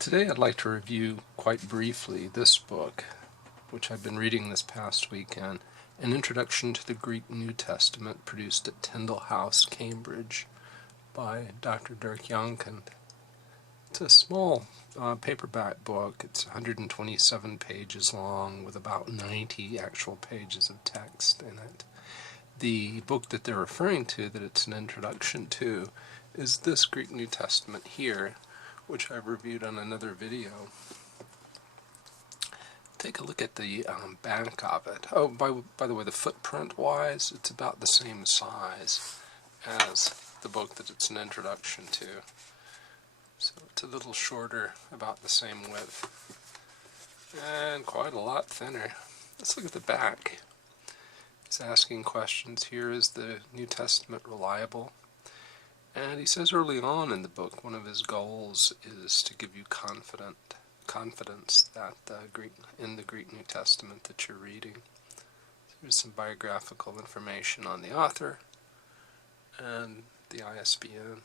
Today I'd like to review quite briefly this book, which I've been reading this past weekend, An Introduction to the Greek New Testament, produced at Tyndale House, Cambridge, by Dr. Dirk Janken. It's a small paperback book. It's 127 pages long with about 90 actual pages of text in it. The book that they're referring to, that it's an introduction to, is this Greek New Testament here, which I've reviewed on another video. Take a look at the back of it. Oh, by the way, the footprint-wise, it's about the same size as the book that it's an introduction to. So it's a little shorter, about the same width, and quite a lot thinner. Let's look at the back. He's asking questions here. Is the New Testament reliable? And he says early on in the book, one of his goals is to give you confidence that in the Greek New Testament that you're reading. So here's some biographical information on the author and the ISBN.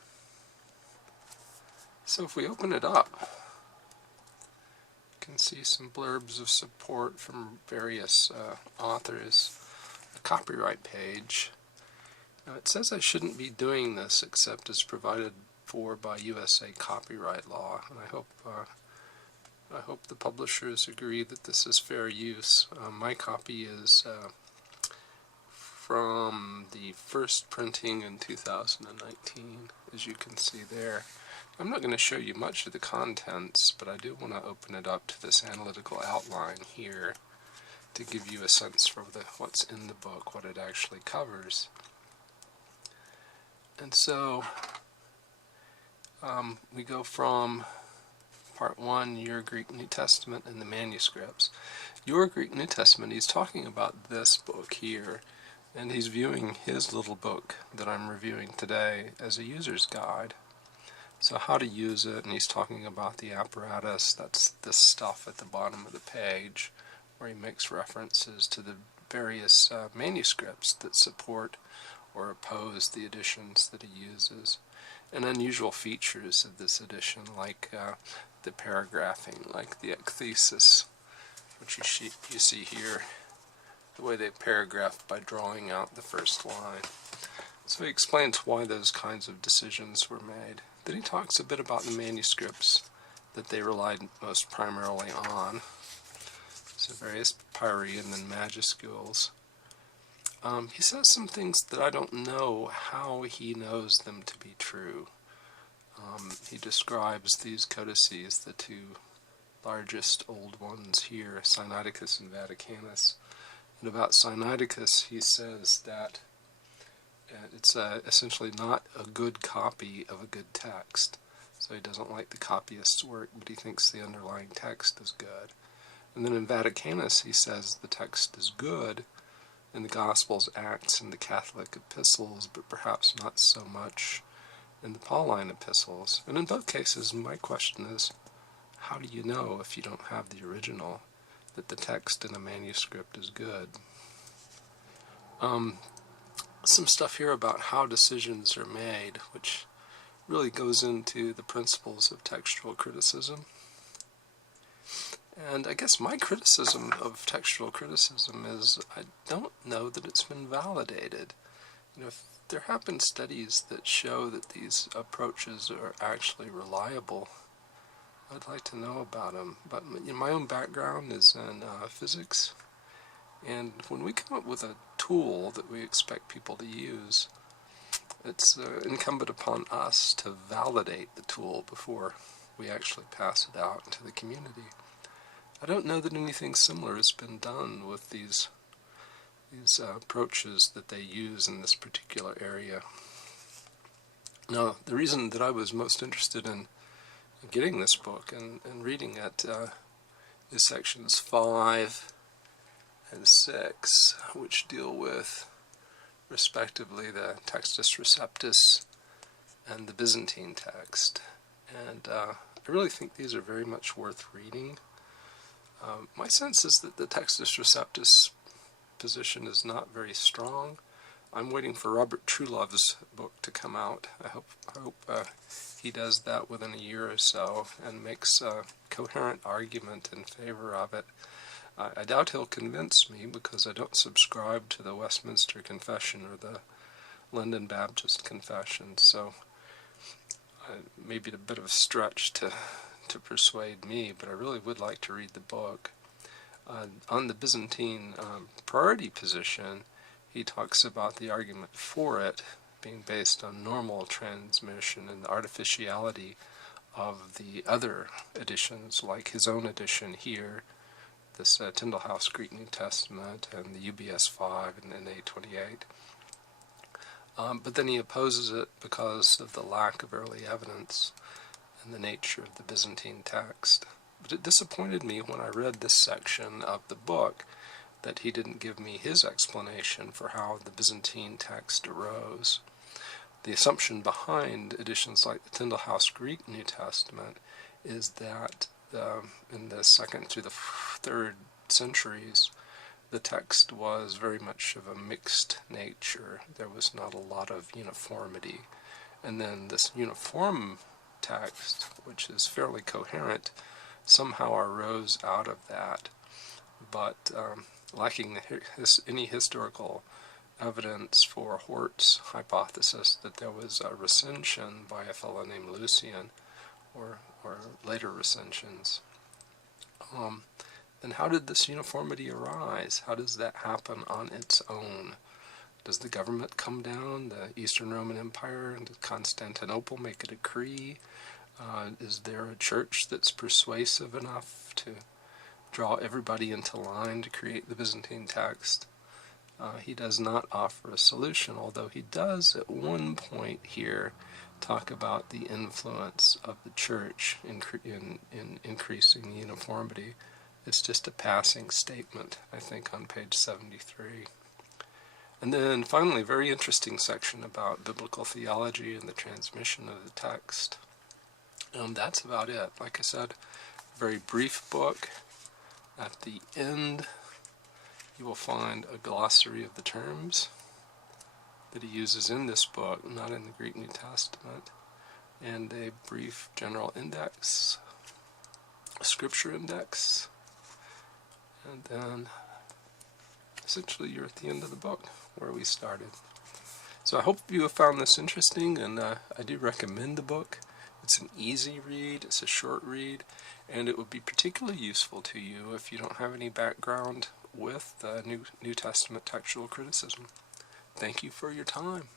So if we open it up, you can see some blurbs of support from various authors, a copyright page. Now it says I shouldn't be doing this except as provided for by USA copyright law, and I hope the publishers agree that this is fair use. My copy is from the first printing in 2019, as you can see there. I'm not going to show you much of the contents, but I do want to open it up to this analytical outline here to give you a sense for what's in the book, what it actually covers. And so we go from Part 1, Your Greek New Testament and the manuscripts. Your Greek New Testament, he's talking about this book here, and he's viewing his little book that I'm reviewing today as a user's guide. So how to use it, and he's talking about the apparatus. That's this stuff at the bottom of the page, where he makes references to the various manuscripts that support or oppose the editions that he uses, and unusual features of this edition, like the paragraphing, like the ekthesis, which you see here, the way they paragraph by drawing out the first line. So he explains why those kinds of decisions were made. Then he talks a bit about the manuscripts that they relied most primarily on, so various papyri and then majuscules. He says some things that I don't know how he knows them to be true. He describes these codices, the two largest old ones here, Sinaiticus and Vaticanus. And about Sinaiticus, he says that it's essentially not a good copy of a good text. So he doesn't like the copyist's work, but he thinks the underlying text is good. And then in Vaticanus, he says the text is good in the Gospels, Acts, and the Catholic epistles, but perhaps not so much in the Pauline epistles. And in both cases, my question is, how do you know, if you don't have the original, that the text in a manuscript is good? Some stuff here about how decisions are made, which really goes into the principles of textual criticism. And I guess my criticism of textual criticism is I don't know that it's been validated. If there have been studies that show that these approaches are actually reliable, I'd like to know about them. But my own background is in physics, and when we come up with a tool that we expect people to use, it's incumbent upon us to validate the tool before we actually pass it out into the community. I don't know that anything similar has been done with these approaches that they use in this particular area. Now, the reason that I was most interested in getting this book and reading it is sections 5 and 6, which deal with, respectively, the Textus, Receptus, and the Byzantine text. And I really think these are very much worth reading. My sense is that the Textus Receptus position is not very strong. I'm waiting for Robert Truelove's book to come out. I hope he does that within a year or so and makes a coherent argument in favor of it. I doubt he'll convince me because I don't subscribe to the Westminster Confession or the London Baptist Confession, so maybe a bit of a stretch to persuade me, but I really would like to read the book. On the Byzantine priority position, he talks about the argument for it being based on normal transmission and the artificiality of the other editions, like his own edition here, this Tyndale House Greek New Testament, and the UBS 5 and the A28. But then he opposes it because of the lack of early evidence and the nature of the Byzantine text. But it disappointed me when I read this section of the book that he didn't give me his explanation for how the Byzantine text arose. The assumption behind editions like the Tyndale House Greek New Testament is that in the 2nd through the 3rd centuries, the text was very much of a mixed nature. There was not a lot of uniformity. And then this uniform text, which is fairly coherent, somehow arose out of that. But lacking any historical evidence for Hort's hypothesis that there was a recension by a fellow named Lucian, or later recensions, then how did this uniformity arise? How does that happen on its own? Does the government come down, the Eastern Roman Empire, and Constantinople make a decree? Is there a church that's persuasive enough to draw everybody into line to create the Byzantine text? He does not offer a solution, although he does at one point here talk about the influence of the church in increasing uniformity. It's just a passing statement, I think, on page 73. And then finally, a very interesting section about biblical theology and the transmission of the text. That's about it. Like I said, a very brief book. At the end, you will find a glossary of the terms that he uses in this book, not in the Greek New Testament, and a brief general index, a scripture index, and then essentially you're at the end of the book where we started. So I hope you have found this interesting, and I do recommend the book. It's an easy read, it's a short read, and it would be particularly useful to you if you don't have any background with New Testament textual criticism. Thank you for your time.